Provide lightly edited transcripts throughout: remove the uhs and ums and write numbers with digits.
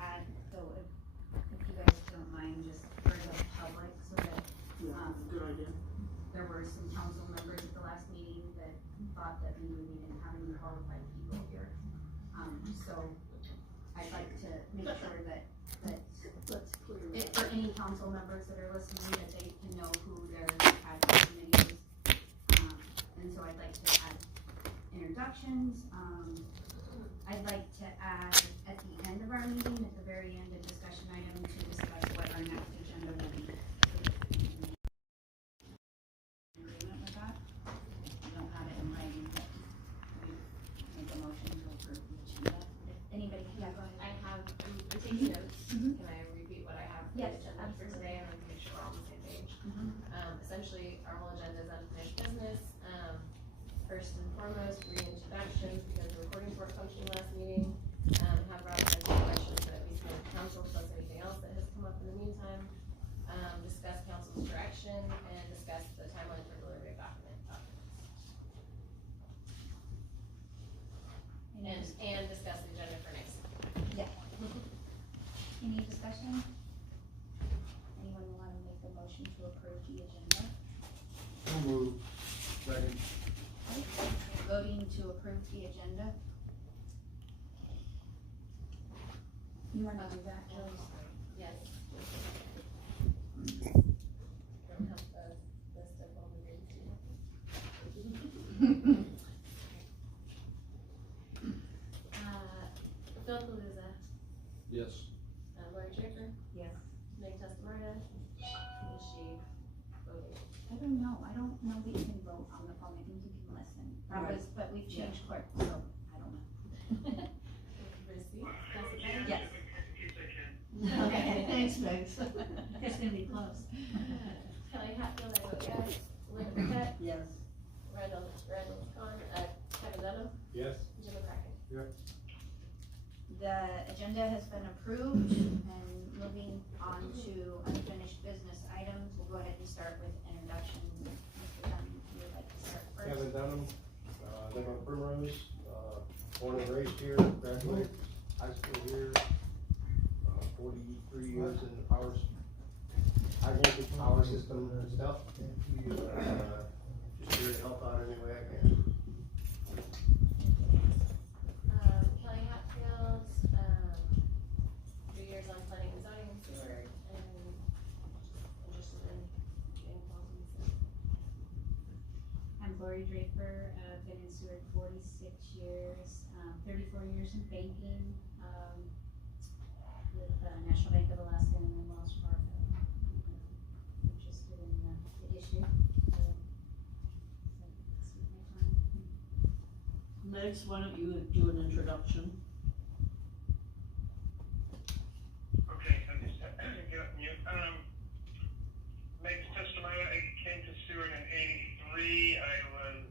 add, though, if you guys don't mind, just for the public, so that, Good idea. there were some council members at the last meeting that thought that maybe we didn't have any qualified people here. So I'd like to make sure that Let's clear if, that. for any council members that are listening, that they can know who their admin committee is. And so I'd like to add introductions. I'd like to add at the end of our meeting, at the very end, a discussion item to discuss what our next agenda will be. In agreement with that? I don't have it in writing, but we make a motion to approve the agenda. If anybody can, go ahead. I have, I'm taking notes. Mhm. Can I repeat what I have for Yes, the agenda for today and then make sure we're all on the same page? Essentially, our whole agenda is unfinished business. First and foremost, reintroductions, because the recording support functioned last meeting. Have brought up any questions that we see in council, plus anything else that has come up in the meantime. Discuss council's direction and discuss the timeline for delivery of documents. And discuss the agenda for next week. Yeah. Any discussion? Anyone want to make a motion to approve the agenda? So moved. Second. Voting to approve the agenda. You want to do that, Joyce? Yes. Don't have the list of all the names here. Phil Palooza, Yes. Lori Draper, Yes. Meg Testamarta, is she voting? I don't know that you can vote on the phone, I think you can listen. That was, but we've changed clerk, so I don't know. Rissy, Cassidy? Yes. Okay, thanks, Megs. It's gonna be close. Kelly Hatfield, I vote yes. Linda Burkett, Yes. Randall Kahn, Kevin Dunham, Yes. Jim McCracken. The agenda has been approved, and moving on to unfinished business items, we'll go ahead and start with introduction. Mr. Dunn, if you would like to start first. Kevin Dunham, live on Primrose, born and raised here, graduated high school here, 43 years in the high voltage power system and stuff. Just here to help out any way I can. Kelly Hatfield, 3 years on planning and zoning in Seward, and interested in getting involved in this. I'm Lori Draper, been in Seward 46 years, 34 years in banking, with National Bank of Alaska and then Wells Fargo. Interested in the issue. Megs, why don't you do an introduction? Okay, I just have to get up mute. Meg's testimony, I came to Seward in '83. I was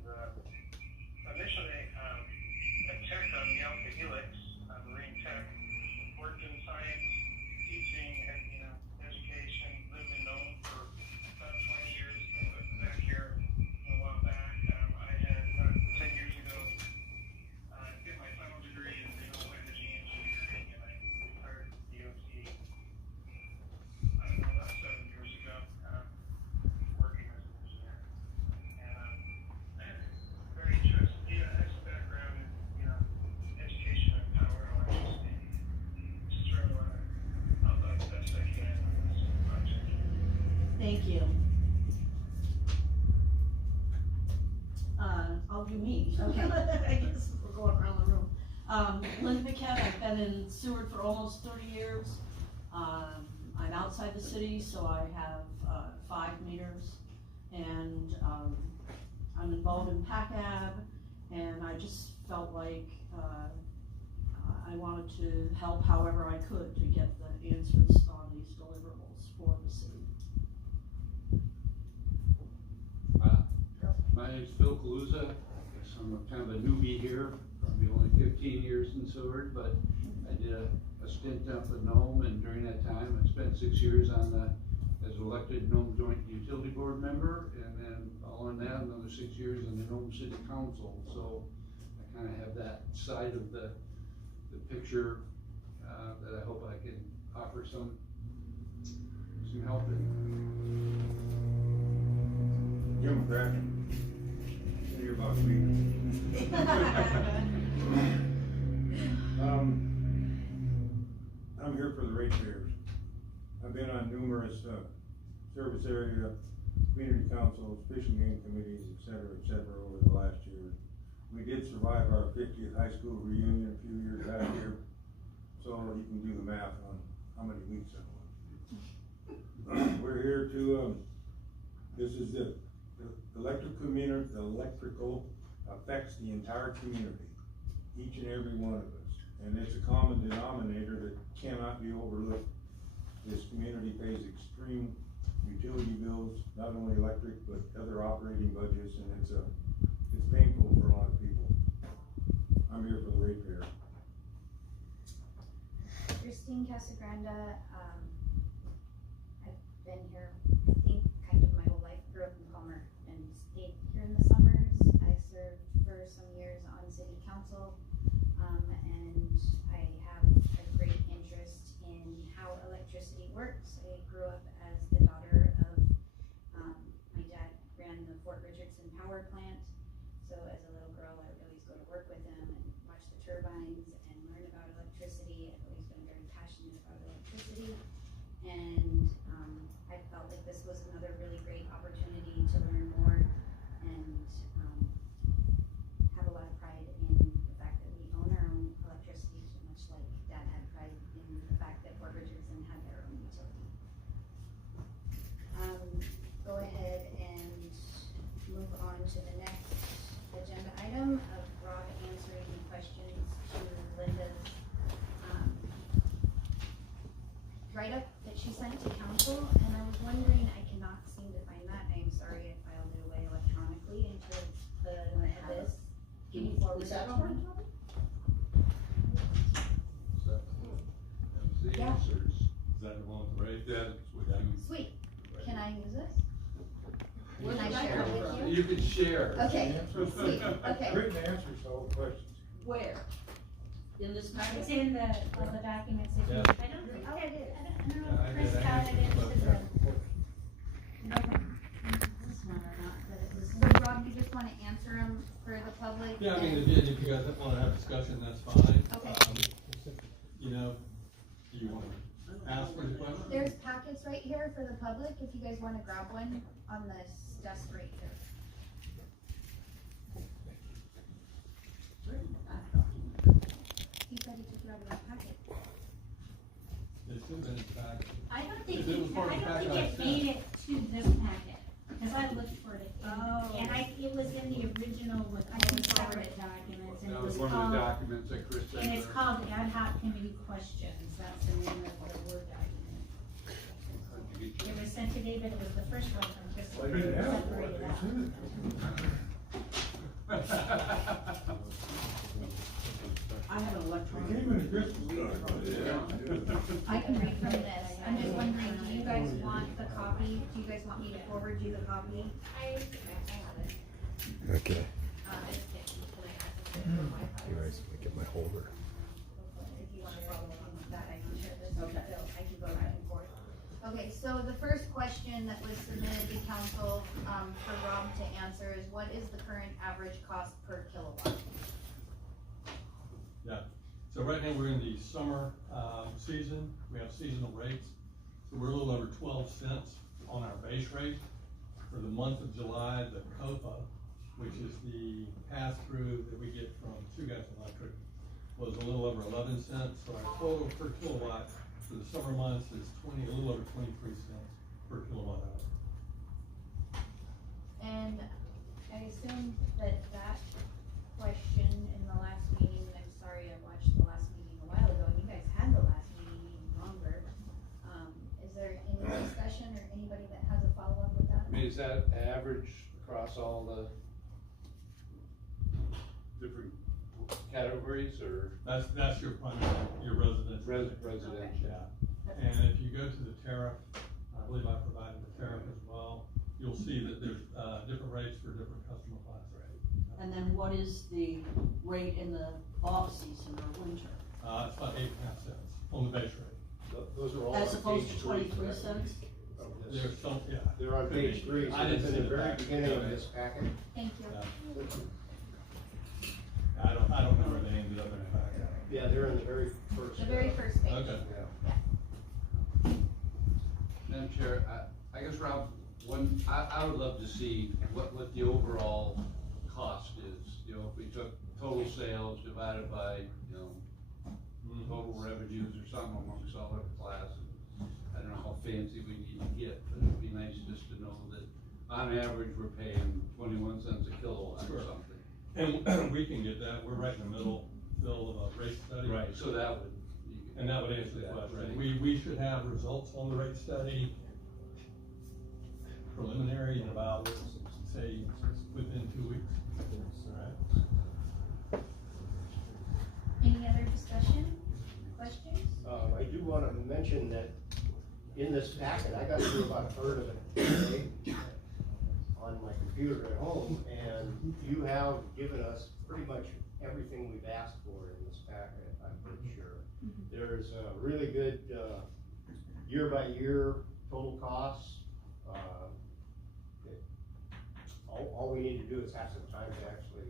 initially a tech on the Alpha Helix, marine tech. Worked in science, teaching, and education. Lived in Nome for about 20 years. I was back here a while back. I had 10 years ago get my final degree in renewable energy engineering, and I retired from DOT. I don't know, about 7 years ago, working as an engineer. And very interested. Yeah, I have some background in education and power and electricity. Just trying to help out the best I can on this project. Thank you. I'll do me. Okay. I guess we're going around the room. Linda McCann, I've been in Seward for almost 30 years. I'm outside the city, so I have 5 meters, and I'm involved in PACAB, and I just felt like I wanted to help however I could to get the answers on these deliverables for the city. My name's Phil Palooza. I guess I'm kind of a newbie here, probably only 15 years in Seward, but I did a stint up at Nome, and during that time I spent 6 years as elected Nome Joint Utility Board member, and then following that another 6 years in the Nome City Council. So I kind of have that side of the picture that I hope I can offer some help in. Jim McCracken, your boss meeting. I'm here for the ratepayers. I've been on numerous, service area, community councils, fishing game committees, et cetera, over the last year. We did survive our 50th high school reunion a few years back here, so you can do the math on how many weeks that was. We're here to, this is it. The electrical affects the entire community, each and every one of us. And it's a common denominator that cannot be overlooked. This community pays extreme utility bills, not only electric, but other operating budgets, and it's painful for a lot of people. I'm here for the ratepayer. Christine Casagranda, I've been here, I think, kind of my whole life, grew up in Palmer and stayed here in the summers. I served for some years on city council, and I have a great interest in how electricity works. I grew up as the daughter of, my dad ran the Fort Richardson power plant, so as a little girl I would always go to work with him and watch the turbines and learn about electricity. I've always been very passionate about electricity, and I felt like this was another really great opportunity to learn more and have a lot of pride in the fact that we own our own electricity, much like Dad had pride in the fact that Fort Richardson had their own utility. Go ahead and move on to the next agenda item of Rob answering questions to Linda's write-up that she sent to council, and I was wondering, I cannot seem to find that. I am sorry, I filed it away electronically into the abyss. Can you forward that to me? Yeah. Is that the one right there? Sweet. Can I use this? Where'd Can I you share get it it with from? you? You can share. Okay, sweet, okay. Written answers to all the questions. Where? In this It's package? in the, all the documents that you, Yeah. I don't think, oh, it is. I don't know Yeah, I if Chris did. I got it did. into the, This one or not, but it was, so Rob, you just wanna answer them for the public? Yeah, I mean, and- if you guys wanna have discussion, that's fine. Okay. You know, do you wanna ask for the question? There's packets right here for the public, if you guys wanna grab one on this desk right here. He said he took it out of that packet. It should have been in the package. I don't think, If it was part of the I don't packet, think it I made it to this packet, cause I looked for it. Oh. And it was in the original with all the separate documents, and That it was was one of the called, documents that Chris sent. and it's her. called Ad-hoc Committee Questions, that's the name of the Word document. It was sent to David, it was the first one from Chris, Well, you didn't ask for it, separated they out. sent it. I have an It electronic. came in a Christmas. I can read from this, I'm just wondering, do you guys want the copy, do you guys want me to forward you the copy? I have it. Okay, Can I access it from my you files? guys get my holder. If you wanna follow along with that, I can share this, so Okay. I can go back and forth. Okay, so the first question that was submitted to council, for Rob to answer is, what is the current average cost per kilowatt? So right now, we're in the summer, season, we have seasonal rates, so we're a little over 12 cents on our base rate. For the month of July, the COPA, which is the pass-through that we get from Two Guys Electric, was a little over 11 cents, so our total per kilowatt for the summer months is a little over 23 cents per kilowatt hour. And I assume that that question in the last meeting, and I'm sorry, I watched the last meeting a while ago, and you guys had the last meeting even longer. Is there any discussion or anybody that has a follow-up with that? I mean, is that average across all the different categories or That's your primary, your residential. residential? Yeah, and if you go to the tariff, I believe I provided the tariff as well, you'll see that there's, different rates for different customer classes. And then what is the rate in the off-season or winter? It's about 8.5 cents. on the base rate. Those are all As on opposed page to 3, 23 correct? cents? Of this. There's some, yeah. They're on page 3, so I didn't it's in see the the very back. beginning of this packet. Thank you. I don't know where they ended up in the back. Yeah, they're in the very first. The very first page. Okay. Yeah. Madam Chair, I guess, Rob, I would love to see what the overall cost is. You know, if we took total sales divided by, you know, total revenues or something amongst all our classes. I don't know how fancy we need to get, but it'd be nice just to know that on average, we're paying 21 cents a kilowatt or Sure. something. And we can get that, we're right in the middle, Phil, of a rate study. Right, so that would. And that would answer the that, question. right? We should have results on the rate study preliminary in about, say, within 2 weeks. All right. Any other discussion, questions? I do wanna mention that in this packet, I got through about a third of it today on my computer at home, and you have given us pretty much everything we've asked for in this packet, I'm pretty sure. There's a really good, year-by-year total costs. All we need to do is have some time to actually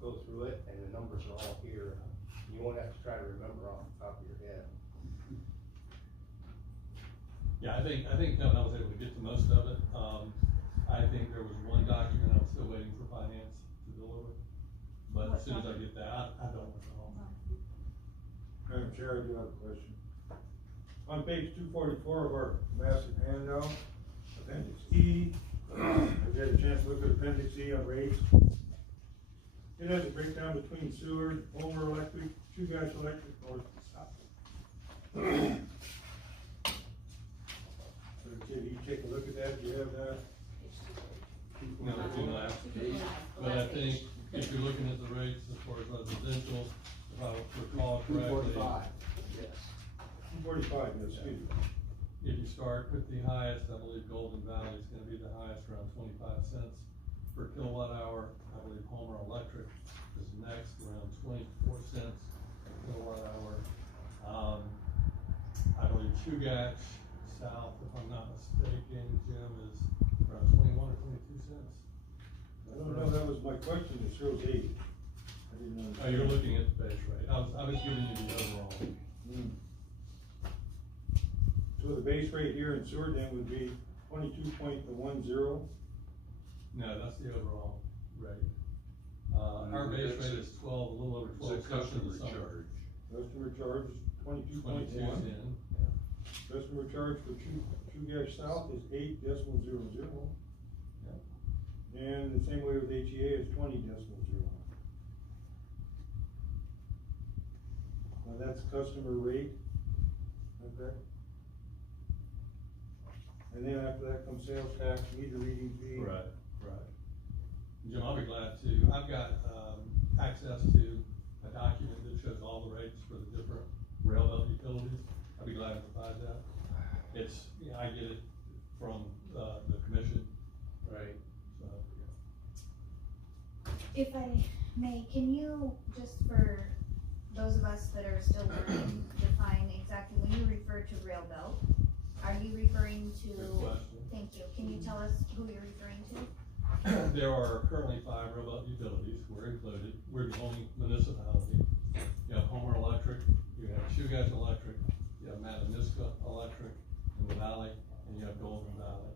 go through it, and the numbers are all here. You won't have to try to remember off the top of your head. Yeah, I think Kevin, I was able to get to most of it. I think there was one document I was still waiting for finance to deliver. But as soon as I get that, I don't know. Madam Chair, I do have a question. On page 244 of our massive handout, appendix E, I've had a chance to look at appendix E on rates. It has a breakdown between Seward, Homer Electric, Two Guys Electric, north and south. So can you take a look at that, do you have that? No, I do not. But I think if you're looking at the rates as far as residential, if I recall correctly, 245, yes. 245, yes, excuse me. if you start with the highest, I believe Golden Valley is gonna be the highest, around 25 cents per kilowatt hour. I believe Homer Electric is next, around 24 cents per kilowatt hour. I believe Chugach South, if I'm not mistaken, Jim, is around 21 or 22 cents. I don't know, that was my question, it shows 8. I didn't know. Oh, you're looking at the base rate. I was giving you the overall. So the base rate here in Seward then would be 22.10. No, that's the overall rate. Our base rate is 12, a little over 12 It's a cents in customer the summer. charge. Customer charge is 22.1. 22.10. Customer charge for True Gas South is 8.00. And the same way with HEA is 20.0. Now that's customer rate, okay? And then after that comes sales tax, meter reading fee. Right. Jim, I'll be glad to, I've got, access to a document that shows all the rates for the different rail belt utilities. I'd be glad to provide that. It's, I get it from, the commission. Right. So, If I may, can you, just for those of us that are still learning, define exactly, when you refer to rail belt, are you referring to? Good question. Thank you, can you tell us who you're referring to? There are currently 5 rail belt utilities, we're included, we're the only municipality. You have Homer Electric, you have Chugach Electric, you have Matanuska Electric in the valley, and you have Golden Valley.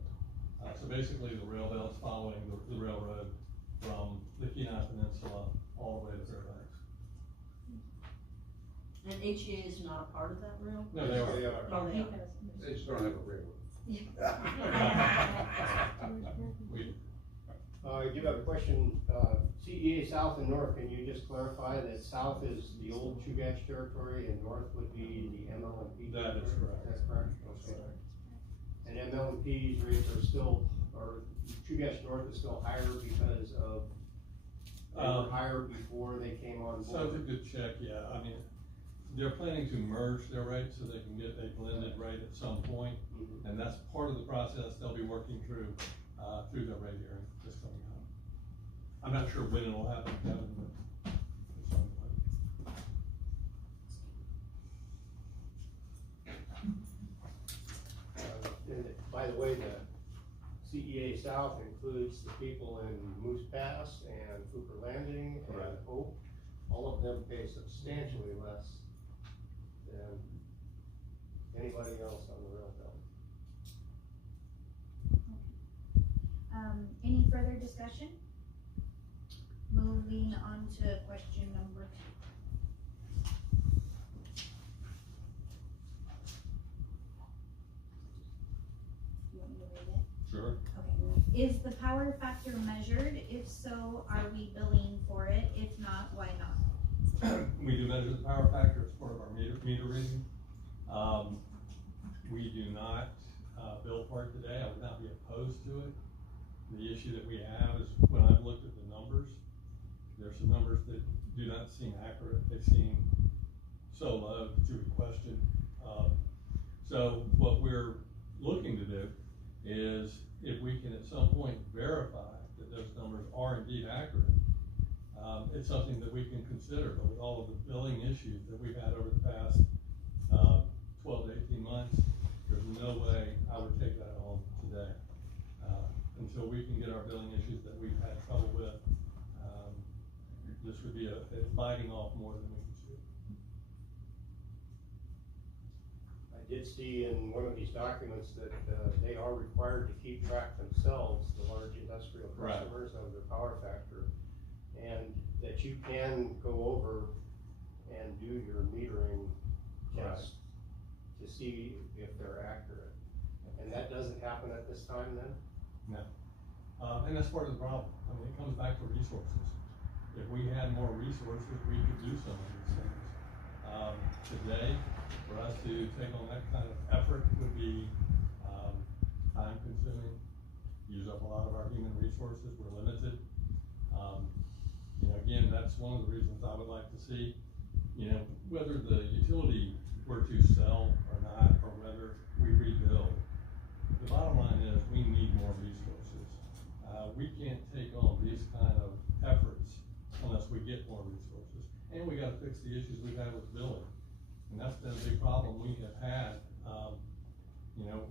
So basically the rail belt's following the railroad from the Kenai Peninsula all the way to Fairbanks. And HEA is not a part of that rail? No, they are. They are. Oh, they are. They just don't have a railroad. We, I do have a question, CEA South and North, can you just clarify that South is the old Chugach territory and North would be the ML&P? That is correct. That's correct? Okay. And ML&P's rates are still, or Chugach North is still higher because of, they were higher before they came on so it's a board? good check, yeah, I mean, they're planning to merge their rates so they can get a blended rate at some point. And that's part of the process they'll be working through their rate hearing this coming up. I'm not sure when it'll happen, Kevin, but at some point. CEA South includes the people in Moose Pass and Cooper Landing and Correct. Hope. All of them pay substantially less than anybody else on the rail belt. Any further discussion? Moving on to question number 2. You want me to read it? Sure. Okay. Is the power factor measured? If so, are we billing for it? If not, why not? We do measure the power factor as part of our meter reading. We do not, bill for it today. I would not be opposed to it. The issue that we have is when I've looked at the numbers, there's some numbers that do not seem accurate. They seem so low to a question. So what we're looking to do is if we can at some point verify that those numbers are indeed accurate, it's something that we can consider. But with all of the billing issues that we've had over the past 12 to 18 months, there's no way I would take that on today. Until we can get our billing issues that we've had trouble with, this would be it's biting off more than we can chew. I did see in one of these documents that they are required to keep track themselves, the large industrial Right. customers of their power factor, and that you can go over and do your metering test to see if they're accurate. And that doesn't happen at this time then? No. And that's part of the problem. I mean, it comes back to resources. If we had more resources, we could do some of these things. Today, for us to take on that kind of effort would be time consuming, use up a lot of our human resources, we're limited. You know, again, that's one of the reasons I would like to see, you know, whether the utility were to sell or not, or whether we rebuild. The bottom line is we need more resources. We can't take on these kind of efforts unless we get more resources. And we gotta fix the issues we've had with billing. And that's been a big problem we have had. You know,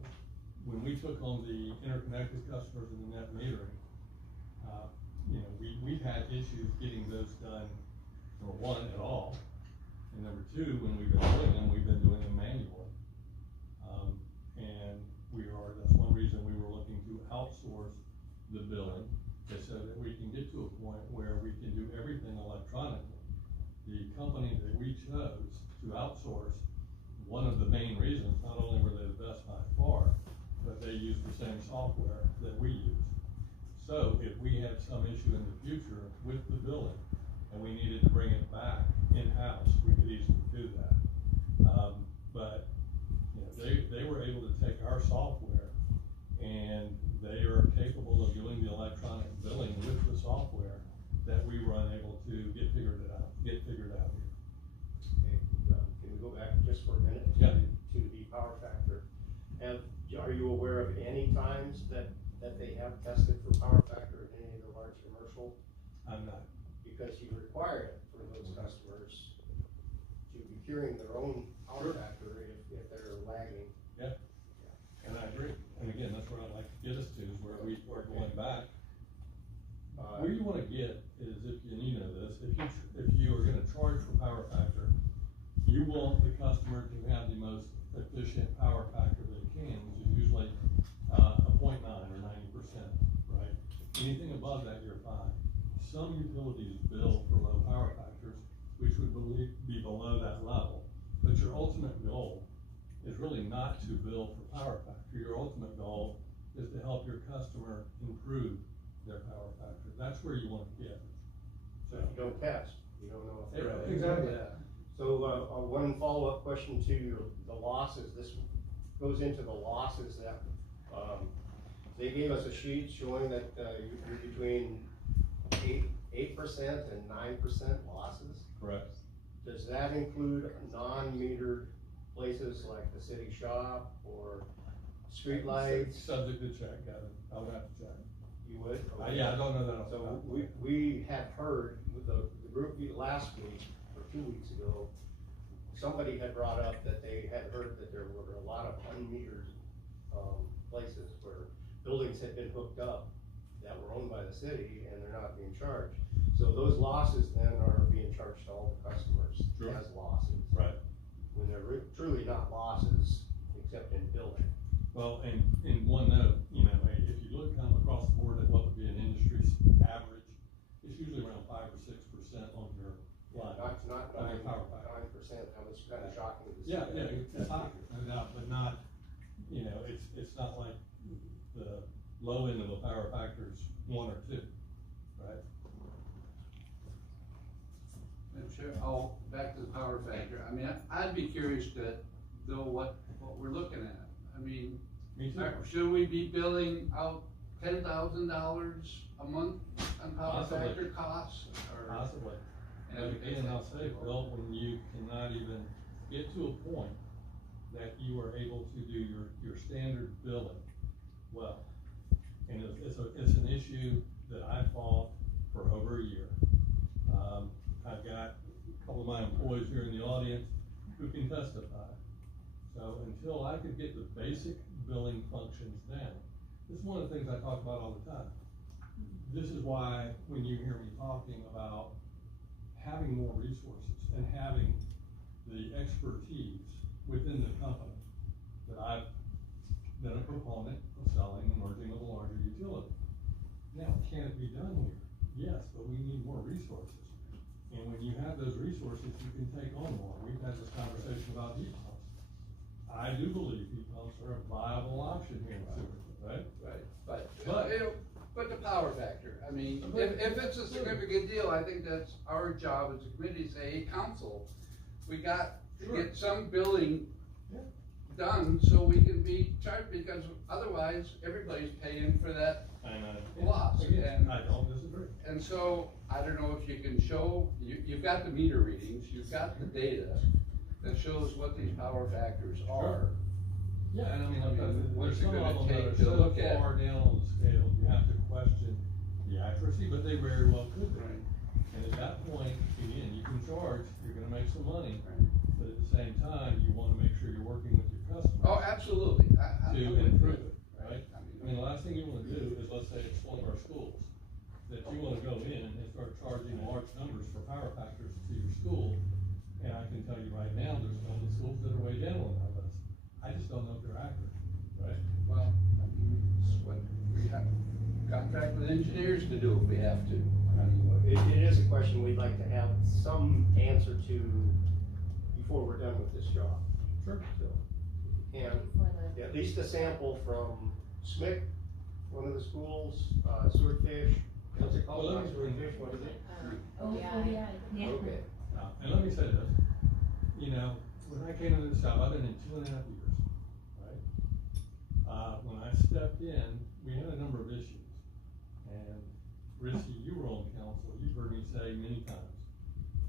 when we took on the interconnected customers and the net metering, you know, we've had issues getting those done, number one, at all. And number two, when we've been doing them, we've been doing them manually. And that's one reason we were looking to outsource the billing, is so that we can get to a point where we can do everything electronically. The company that we chose to outsource, one of the main reasons, not only were they the best by far, but they used the same software that we use. So if we had some issue in the future with the billing, and we needed to bring it back in-house, we could easily do that. But you know, they were able to take our software, and they are capable of doing the electronic billing with the software that we were unable to get figured out here. Okay, can we go back just for a minute to the power factor? Are you aware of any times that they have tested for power factor in any of the large commercial? I'm not. Because you require it for those customers to be carrying their own power factor if they're lagging. Yeah. And I agree. And again, that's where I'd like to get us to, is where we are going back. Where you wanna get is, if you know this, if you are gonna charge for power factor, you want the customer to have the most efficient power factor they can, which is usually a 0.9 or 90%, right? Anything above that, you're fine. Some utilities bill for low power factors, which would be below that level. But your ultimate goal is really not to bill for power factor. Your ultimate goal is to help your customer improve their power factor. That's where you want to get. So you don't test, you don't know if they're. Exactly. So, one follow-up question to the losses, this goes into the losses that, they gave us a sheet showing that, you're between 8% and 9% losses. Correct. Does that include non-metered places like the city shop or streetlights? Subject to check, Kevin. I would have to check. You would? Yeah, I don't know that. So we had heard with the group last week, or 2 weeks ago, somebody had brought up that they had heard that there were a lot of unmetered, places where buildings had been hooked up that were owned by the city and they're not being charged. So those losses then are being charged to all the customers Sure. as losses. Right. When they're truly not losses, except in billing. Well, and one note, you know, hey, if you look kind of across the board at what would be an industry average, it's usually around 5 or 6% on your line. Not On your power factor. 9%, that was kind of shocking to see. Yeah, that. it's high, no doubt, but not, you know, it's not like the low end of the power factor's 1 or 2, right? Madam Chair, back to the power factor, I mean, I'd be curious to know what we're looking at. I mean, Me too. should we be billing out $10,000 a month on power Possibly. factor costs? Or- Possibly. And And again, I'll say, Bill, when you cannot even get to a point that you are able to do your standard billing well. And it's an issue that I fought for over a year. I've got a couple of my employees here in the audience who can testify. So until I could get the basic billing functions down, this is one of the things I talk about all the time. This is why when you hear me talking about having more resources and having the expertise within the company, that I've been a proponent of selling and merging with a larger utility. Now, can it be done here? Yes, but we need more resources. And when you have those resources, you can take on more. We've had this conversation about heat pumps. I do believe heat pumps are a viable option here in Seward, right? Right, but, But- you know, but the power factor, I mean, if it's a significant deal, I think that's our job as a committee, to say, hey, council, we got to Sure. get some billing Yeah. done so we can be charged, because otherwise, everybody's paying for that. And, Lots, again, and- I don't disagree. And so, I don't know if you can show, you've got the meter readings, you've got the data that shows what these power factors are. Yeah, and I mean, there's What's it some gonna of them that take are to so look at? far down on the scale, you have to question the accuracy, but they very well could be. Right. And at that point, again, you can charge, you're gonna make some money, Right. but at the same time, you wanna make sure you're working with your customers. Oh, absolutely. To improve it, right? I I mean, the last thing you wanna do is, let's say it's one of our schools, that you wanna go in and start charging large numbers for power factors to your school. And I can tell you right now, there's some of the schools that are way down on that list. I just don't know if they're accurate, right? Well, I mean, it's what we have, contract with engineers to do if we have to. I mean, It is a question we'd like to have some answer to before we're done with this job. Sure. So, and For the, at least a sample from SMIC, one of the schools, Swordfish, what's it called, Well, not let me- Swordfish, what is it? Oh, yeah. Okay, And let me say this, you know, when I came into this job, I've been in 2.5 years, right? When I stepped in, we had a number of issues. And Richie, you were on council, you've heard me say many times,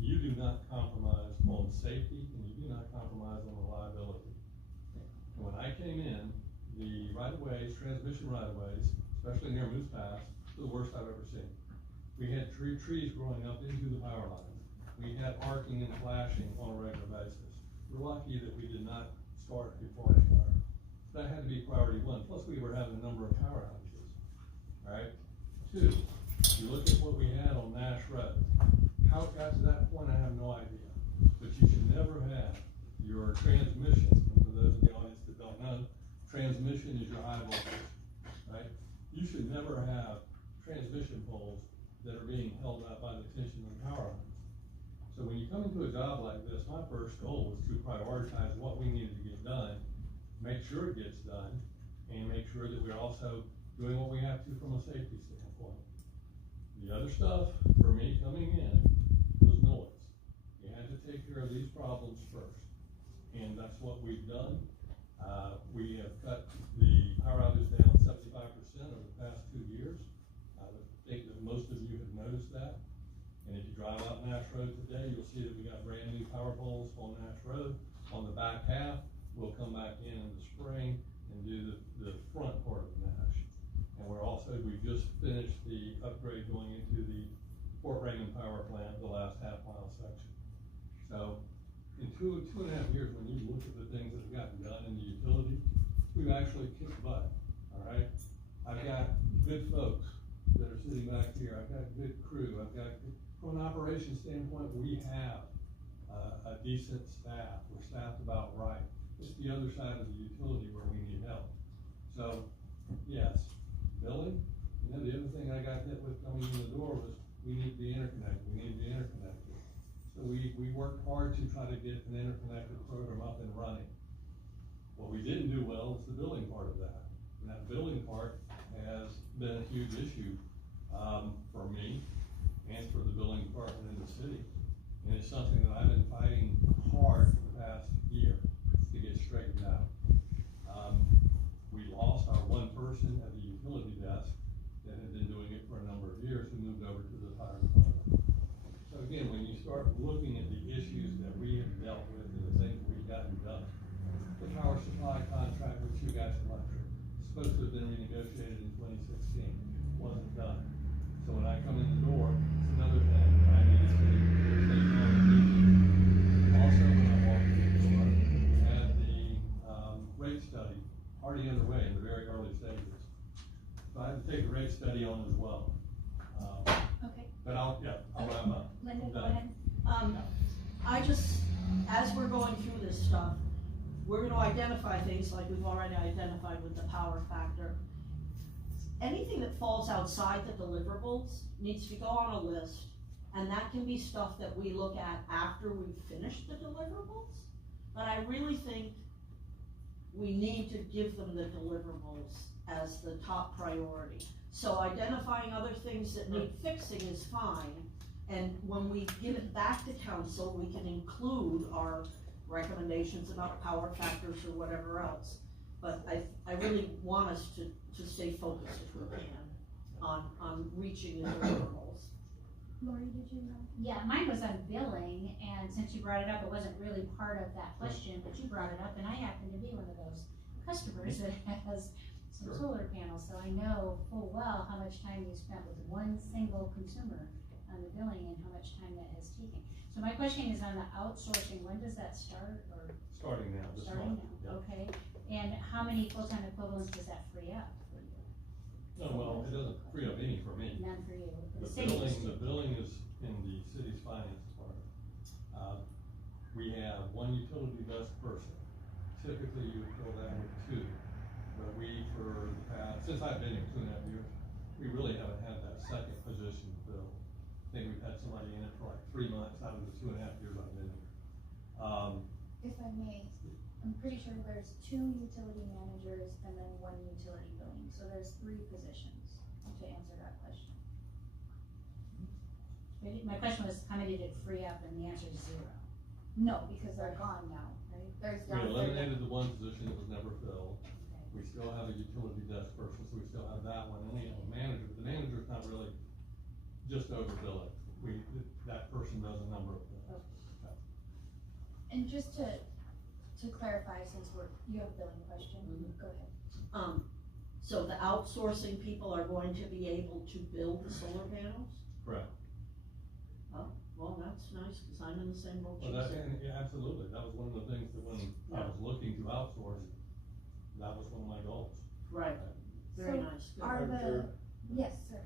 you do not compromise on safety and you do not compromise on reliability. And when I came in, the right-of-ways, transmission right-of-ways, especially near Moose Pass, were the worst I've ever seen. We had trees growing up into the power lines. We had arcing and flashing on a regular basis. We're lucky that we did not start a forest fire. That had to be priority one, plus we were having a number of power outages, alright? 2, you look at what we had on Nash Road. How it got to that point, I have no idea. But you should never have your transmission, and for those in the audience that don't know, transmission is your high voltage, right? You should never have transmission poles that are being held up by the tension of the power lines. So when you come into a job like this, my first goal was to prioritize what we needed to get done, make sure it gets done, and make sure that we're also doing what we have to from a safety standpoint. The other stuff, for me coming in, was noise. You had to take care of these problems first, and that's what we've done. We have cut the power outage down 75% over the past 2 years. I would think that most of you have noticed that. And if you drive out Nash Road today, you'll see that we got brand new power poles on Nash Road. On the back half, we'll come back in the spring and do the front part of Nash. And we've just finished the upgrade going into the Fort Raymond power plant, the last half-mile section. So, in 2.5 years, when you look at the things that have gotten done in the utility, we've actually kicked butt, all right? I've got good folks that are sitting back here, I've got good crew, from an operations standpoint, we have a decent staff, we're staffed about right. It's the other side of the utility where we need help. So, yes, billing, the other thing I got hit with coming in the door was, we need to be interconnected. So we worked hard to try to get an interconnected program up and running. What we didn't do well is the billing part of that. And that billing part has been a huge issue, for me and for the billing department in the city. And it's something that I've been fighting hard for the past year to get straightened out. We lost our one person at the utility desk that had been doing it for a number of years, who moved over to the fire department. So again, when you start looking at the issues that we have dealt with and the things we've gotten done, the power supply contract with you guys electric, supposed to have been renegotiated in 2016, wasn't done. So when I come in the door, it's another thing that I need to take on the meeting. Also, when I walk in the door, we had the rate study already underway in the very early stages. So I had to take the rate study on as well. Okay, But I'll wrap up. Linda, go Done. ahead. I just, as we're going through this stuff, we're gonna identify things like we've already identified with the power factor. Anything that falls outside the deliverables needs to go on a list, and that can be stuff that we look at after we've finished the deliverables. But I really think we need to give them the deliverables as the top priority. So identifying other things that need fixing is fine, and when we give it back to council, we can include our recommendations about power factors or whatever else. But I really want us to stay focused if we can on reaching the deliverables. Lori, did you know? Yeah, mine was on billing, and since you brought it up, it wasn't really part of that question, but you brought it up, and I happen to be one of those customers that has some solar panels, so I know full well how much time you spent with one single consumer on the billing and how much time that has taken. So my question is on the outsourcing, when does that start, or? Starting now, this Starting month. now, Yep. okay. And how many full-time equivalents does that free up for you? Oh, well, it doesn't free up any for me. None for you, The the city. billing is in the city's finance department. We have one utility desk person. Typically, you would fill that with two, but we, for the past, since I've been here 2.5 years, we really haven't had that second position filled. I think we've had somebody in it for like 3 months out of the 2.5 years I've been here. If I may, I'm pretty sure there's 2 utility managers and then 1 utility billing, so there's 3 positions to answer that question. My question was, how many did it free up, and the answer is 0. No, because they're gone now, right? There's We eliminated the one position that was never filled. Okay. We still have a utility desk person, so we still have that one, and the manager, the manager's not really just over billing. That person does a number of things. And just to clarify, since you have a billing question, go ahead. So the outsourcing people are going to be able to build the solar panels? Correct. Oh, well, that's nice, cause I'm in the same boat. Well, yeah, absolutely, that was one of the things that when I was looking to outsource, that was one of my goals. Right, very So nice. Good. Are Madam Chair, yes, sir,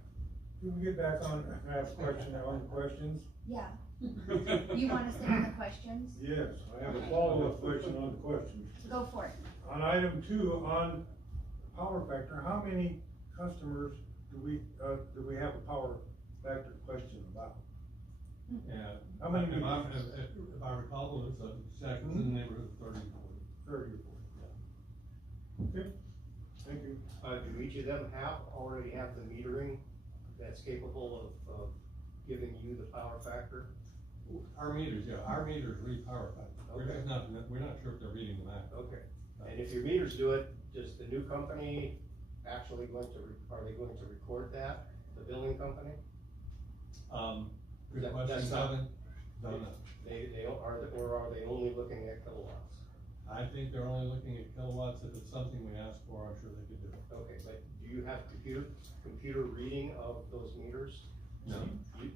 can we get back on, ask question on the questions? yeah. You wanna stay on the questions? Yes, I have a follow-up question on the questions. Go for it. On item 2, on power factor, how many customers do we have a power factor question about? And How many if I recall, it's in the neighborhood of 30 or 40. 30 or 40. Okay, thank you. Do each of them already have the metering that's capable of giving you the power factor? Our meters read power factor. We're not sure if they're reading them out. Okay, and if your meters do it, does the new company actually are they going to record that, the billing company? Good That's question, not- Kevin. Don't know. Or are they only looking at kilowatts? I think they're only looking at kilowatts. If it's something we ask for, I'm sure they could do it. Okay, but do you have computer reading of those meters? No.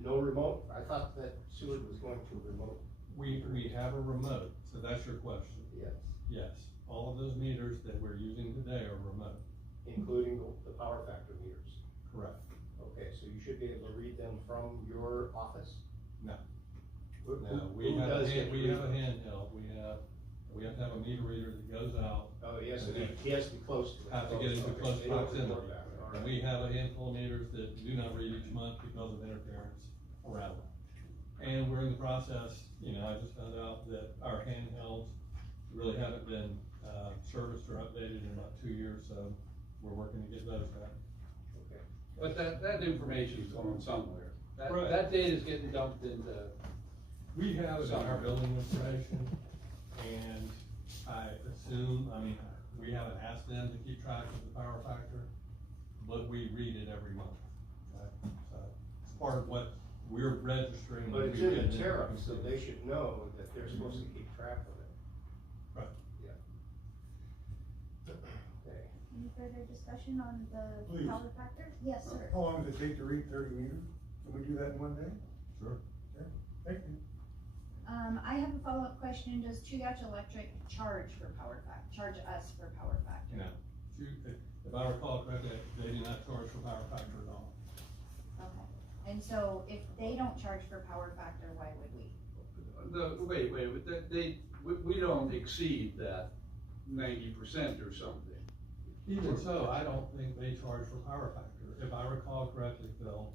No remote? I thought that Seward was going to remote. We have a remote, so that's your question. Yes. Yes, all of those meters that we're using today are remote. including the power factor meters. Correct. Okay, so you should be able to read them from your office? No. Who- No, who we have a does get to we read have a them? handheld, we have to have a meter reader that goes out, Oh, yes, and he has to be close to it. have to get into Okay, close they don't proximity. report back, all And right. we have a handful of meters that do not read each month because of interference around them. And we're in the process, I just found out that our handhelds really haven't been, serviced or updated in about 2 years, so we're working to get those back. Okay. But that information's going somewhere. Right. That data's getting dumped into, We have it on our building information, and I assume, we haven't asked them to keep track of the power factor, but we read it every month. Okay? So it's part of what we're registering. But when it's we in get the an tariff, income. so they should know that they're supposed to keep track of it. Right. Yeah. Okay. Any further discussion on the Please. power factor? Yes, sir. How long does it take to read 30 meters? Can we do that in one day? Sure. Thank you. I have a follow-up question. Does Chugach Electric charge us for power factor? No. If I recall correctly, they do not charge for power factor at all. Okay. And so if they don't charge for power factor, why would we? we don't exceed that 90% or something. Even so, I don't think they charge for power factor. If I recall correctly, Phil,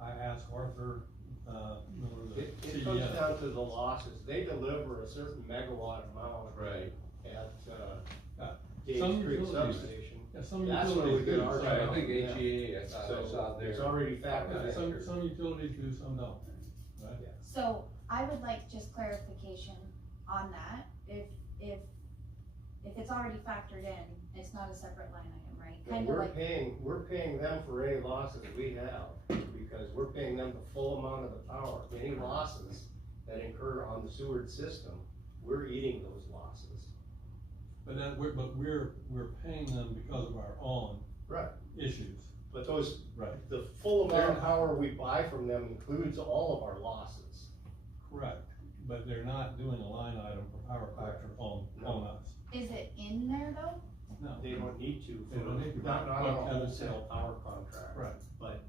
I asked Arthur, remember the It comes CDS. down to the losses. They deliver a certain megawatt amount Right. at, Some Dave's Creek utilities- substation. Yeah, some That's where we utilities get do. our- Right, I think Yeah. HEA, I thought I saw So there. it's already factored Yeah, in. some utilities do, some don't, right? Yeah. So I would like just clarification on that. If it's already factored in, it's not a separate line item, right? No, Kind of like, we're paying them for any losses we have, because we're paying them the full amount of the power. Any losses that incur on the Seward system, we're eating those losses. But we're paying them because of our own Right. issues, But those, right? the full amount of power we buy from them includes all of our losses. Correct, but they're not doing a line item for power factor on us. is it in there though? No. They don't need to, They don't need to. not on What a Kevin wholesale said. power contract. Right. But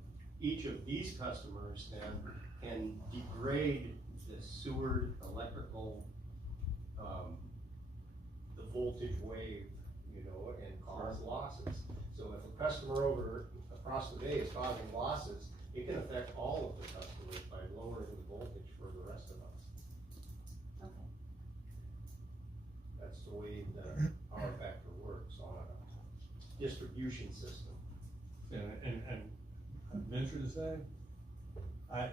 each of these customers then can degrade the Seward electrical, the voltage wave, and cause losses. So if a customer over across the bay is causing losses, it can affect all of the customers by lowering the voltage for the rest of us. Okay. That's the way the power factor works on a distribution system. And I venture to say, I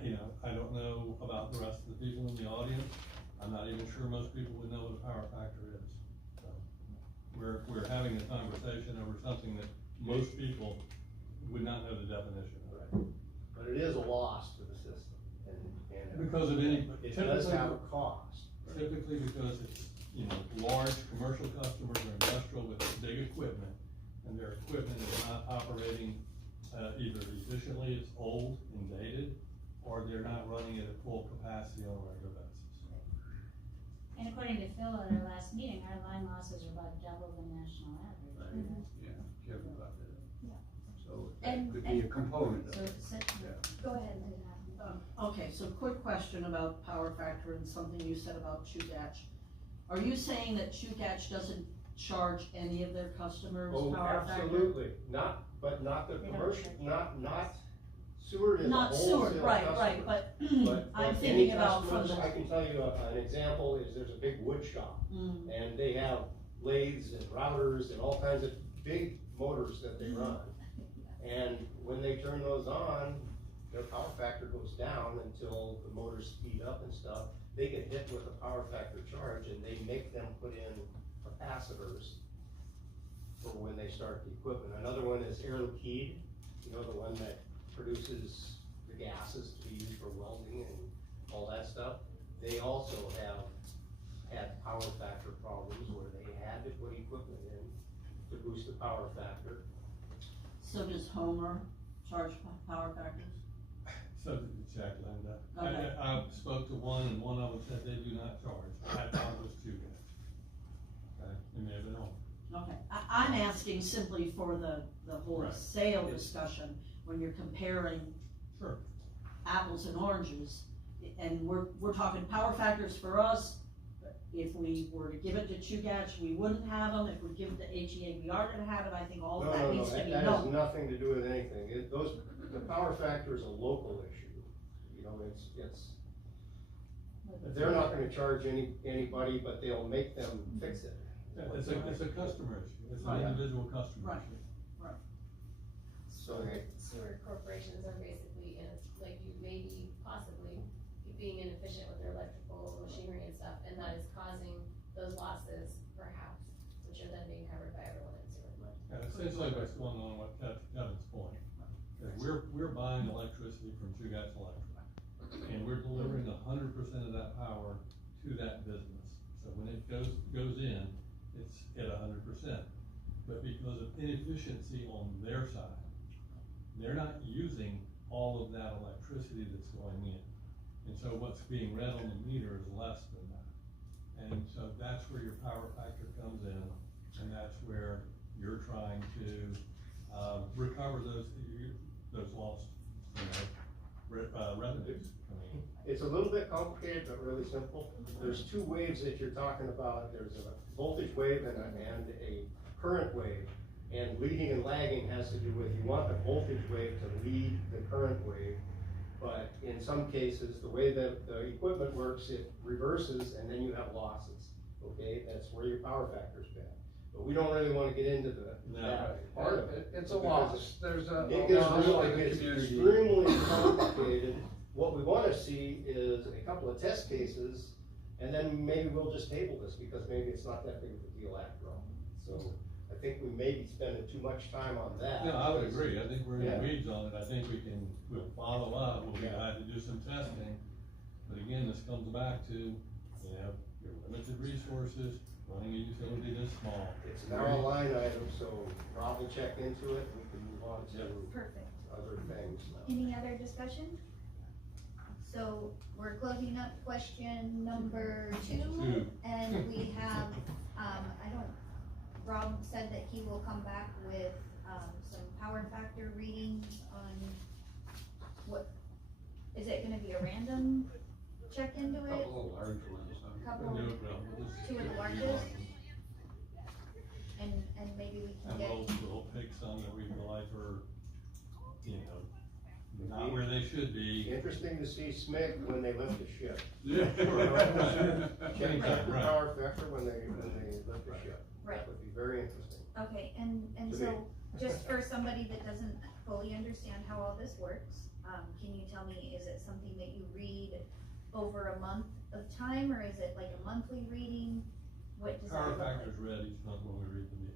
don't know about the rest of the people in the audience. I'm not even sure most people would know what a power factor is. So we're having a conversation over something that most people would not know the definition of. Right. But it is a loss to the system, and Because of any, it does have a cost. typically because it's, large commercial customers or industrial with big equipment, and their equipment is not operating, either efficiently, it's old and dated, or they're not running at a full capacity on a regular basis. And according to Phil at our last meeting, our line losses are about double the national average. Mhm. Yeah, Kevin brought that up. Yeah. So And- that could be a component of So it. it's, Go ahead, Lynn. Okay, so quick question about power factor and something you said about Chugach. Are you saying that Chugach doesn't charge any of their customers Oh, power factor? absolutely, but not the They don't commercial, charge. not Seward is a Not wholesale Seward, right, customer. but But I'm any thinking about from customers, the. I can tell you an example is there's a big wood shop, Mm, and they have lathes and routers and all kinds of big motors that they run. And when they turn those on, their power factor goes down until the motors speed up and stuff. They get hit with a power factor charge, and they make them put in capacitors for when they start the equipment. Another one is Air Liquide, the one that produces the gases to be used for welding and all that stuff. They also have had power factor problems where they had to put equipment in to boost the power factor. So does Homer charge power factors? Subject to check, Linda. Okay. I spoke to one, and one of them said they do not charge. I thought it was Chugach. Okay, it may have been on. Okay, I'm asking asking simply for the whole Right. sale discussion, when you're comparing Sure. apples and oranges, and we're talking power factors for us. If we were to give it to Chugach, we wouldn't have them. If we give it to HEA, we are gonna have it. I think all of that needs to be That has known. nothing to do with anything. The power factor is a local issue. You know, they're not gonna charge anybody, but they'll make them fix it. Yeah, it's a customer issue, it's Right. an individual customer Right. issue. So, Sewer corporations are basically, like you may be possibly being inefficient with their electrical machinery and stuff, and that is causing those losses perhaps, which are then being covered by everyone in sewer. And essentially what's going on with Kevin's point, is we're buying electricity from Chugach Electric, and we're delivering 100% of that power to that business. So when it goes in, it's at 100%. But because of inefficiency on their side, they're not using all of that electricity that's going in. And so what's being read on the meter is less than that. And so that's where your power factor comes in, and that's where you're trying to, recover those lost, revenues. I mean, it's a little bit complicated, but really simple. There's two waves that you're talking about. There's a voltage wave and a current wave. And leading and lagging has to do with, you want the voltage wave to lead the current wave. But in some cases, the way that the equipment works, it reverses and then you have losses. Okay, that's where your power factor's bad. But we don't really wanna get into that part of it. It's a loss, there's a It gets loss really, for the it's community. extremely complicated. What we wanna see is a couple of test cases, and then maybe we'll just table this, because maybe it's not that big of a deal after all. So, I think we may be spending too much time on that. No, I would agree, I think we're in Yeah. the weeds on it, I think we'll follow up, we'll be glad to do some testing. But again, this comes back to, your limited resources, running a utility this small. It's now a line item, so Rob will check into it, and we can move on to Perfect. other things. Any other discussion? So we're closing up question number 2, and we have, Rob said that he will come back with, some power factor readings on what, is it gonna be a random check into it? Couple of large ones. Couple, No problem. 2 of the largest? And maybe we can And get, we'll pick some that we feel like are, not where they should be. Interesting to see SMIC when they lift the ship. Yeah. Check the Right. power factor when they lift the ship. Right. That would be very interesting. okay, and To so, me. just for somebody that doesn't fully understand how all this works, can you tell me, is it something that you read over a month of time, or is it like a monthly reading? What does that Power look like? factor's read each month when we read the meter,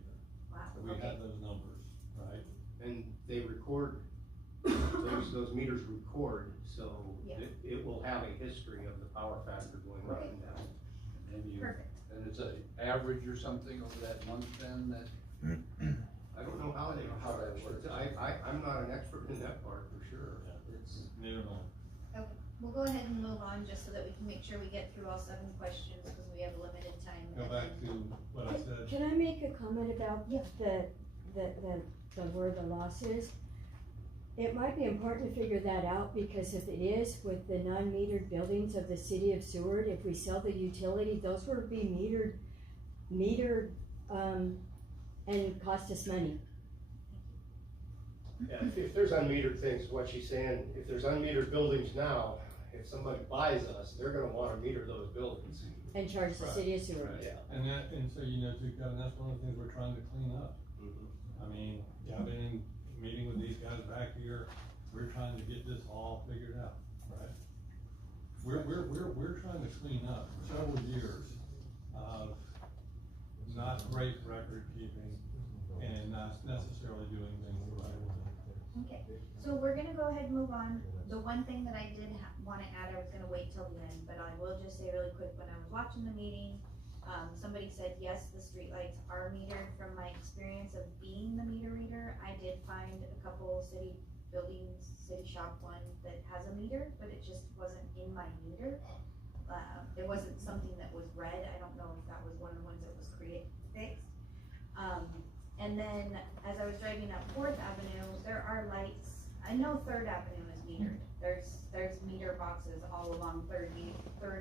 Wow, so we okay, have those numbers, right? And they record, those meters record, so Yeah. it will have a history of the power factor going up and down. perfect. And it's an average or something over that month then, that, I don't know how that works. I'm not an expert in that part for sure. It's, Neither am I. We'll go ahead and move on, just so that we can make sure we get through all 7 questions, because we have limited time. Go back to what I said. Can I make a comment about Yeah. the where the loss is? It might be important to figure that out, because if it is with the non-metered buildings of the city of Seward, if we sell the utility, those will be metered, and cost us money. yeah, if there's unmetered things, what she's saying, if there's unmetered buildings now, if somebody buys us, they're gonna wanna meter those buildings. And charge the Right. city of Seward. Yeah. And so, too, Kevin, that's one of the things we're trying to clean up. I mean, I've been in meeting with these guys back here, we're trying to get this all figured out, right? We're trying to clean up several years of not great record keeping and not necessarily doing things the right way. Okay, so we're gonna go ahead and move on. The one thing that I did wanna add, I was gonna wait till the end, but I will just say really quick, when I was watching the meeting, somebody said, yes, the streetlights are metered. From my experience of being the meter reader, I did find a couple city buildings, city shop one that has a meter, but it just wasn't in my meter. It wasn't something that was read. I don't know if that was one of the ones that was fixed. And And then, as I was driving up Fourth Avenue, there are lights, I know Third Avenue is metered. There's meter boxes all along Third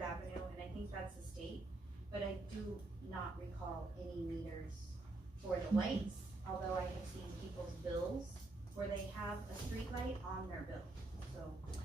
Avenue, and I think that's the state. But I do not recall any meters for the lights, although I have seen people's bills where they have a street light on their bill. So